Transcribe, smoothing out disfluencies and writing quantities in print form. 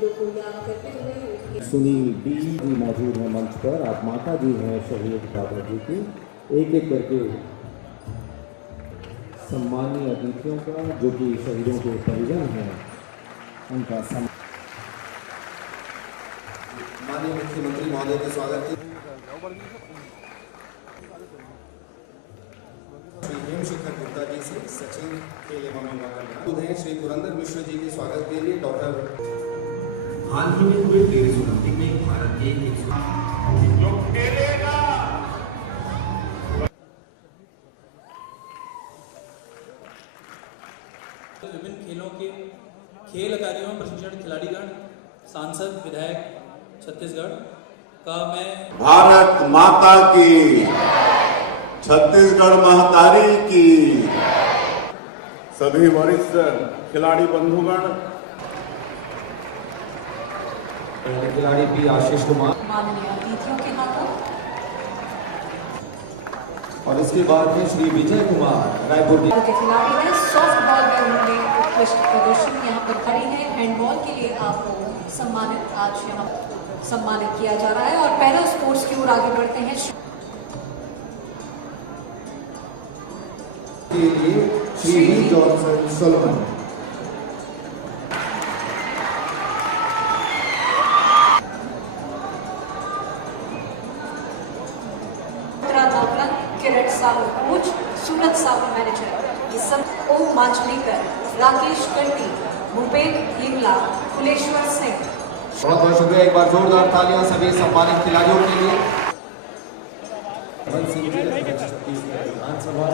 शहीदों को याद करते हुए सुनील डी जी मौजूद हैं मंच पर। आप माता जी हैं शहीद दादा जी की, एक एक करके सम्मानीय अतिथियों का जो कि शहीदों के परिजन हैं उनका माननीय मुख्यमंत्री महोदय के स्वागत के श्री हेमशेखर गुप्ता जी से सचिन के लिए हमें श्री पुरंदर मिश्र जी के स्वागत के लिए डॉक्टर हाल ही में हुए पेरिस ओलंपिक में भारत के जो खेलेगा विभिन्न खेलों के खेल अकादमियों प्रशिक्षण खिलाड़ीगण सांसद विधायक छत्तीसगढ़ का मैं भारत माता की, छत्तीसगढ़ महतारी की, सभी वरिष्ठ खिलाड़ी बंधुगण, खिलाड़ी पी आशीष कुमार माननीय अतिथियों के हाथों और इसके बाद में श्री विजय कुमार रायपुर के खिलाड़ी हैं। सॉफ्ट बॉल में उन्होंने उत्कृष्ट प्रदर्शन यहाँ पर करी है। हैंडबॉल के लिए आपको सम्मानित आज यहाँ सम्मानित किया जा रहा है और पैरा स्पोर्ट्स की ओर आगे बढ़ते हैं। के लिए Shri V Johnson Solomon Kiran Sawal coach, Surat Sawal manager, ये सब ओम मांचलेकर, राकेश कर्ती, भूपेन हिमला, फुलेश्वर सिंह। बहुत बहुत शुक्रिया। एक बार जोरदार तालियां सभी सम्मानित खिलाड़ियों के लिए। छत्तीसगढ़ विधानसभा